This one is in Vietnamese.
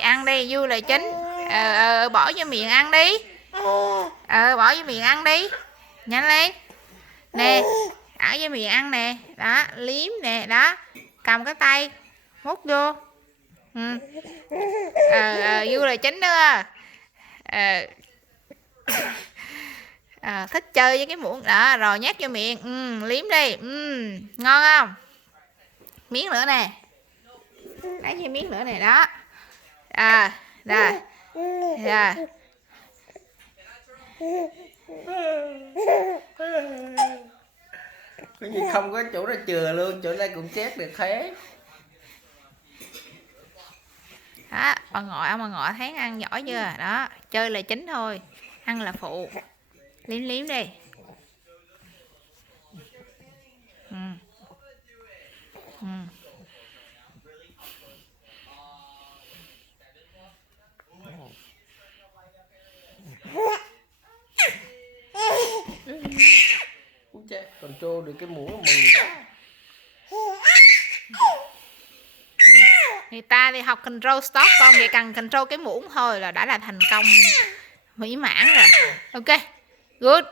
ăn đi, vui là chính. Bỏ vô miệng ăn đi. Bỏ vô miệng ăn đi. Nhanh lên. Nè, ở vô miệng ăn nè. Đó, liếm nè, đó. Cầm cái tay, múc vô. Vui là chính nữa. Thích chơi với cái muỗng đó, rồi nhét vô miệng. Liếm đi. Ngon không? Miếng nữa nè, lấy thêm miếng nữa nè, đó. Rồi rồi. Cái gì không có chỗ đó chừa luôn, chỗ đây cũng chét được thế. Đó, bà ngoại thấy ăn giỏi chưa? Đó, chơi là chính thôi, ăn là phụ. Liếm liếm đi. Control được cái muỗng mừng quá. Người ta thì học control stop, con vậy cần control cái muỗng thôi là đã là thành công mỹ mãn rồi. Ok, good.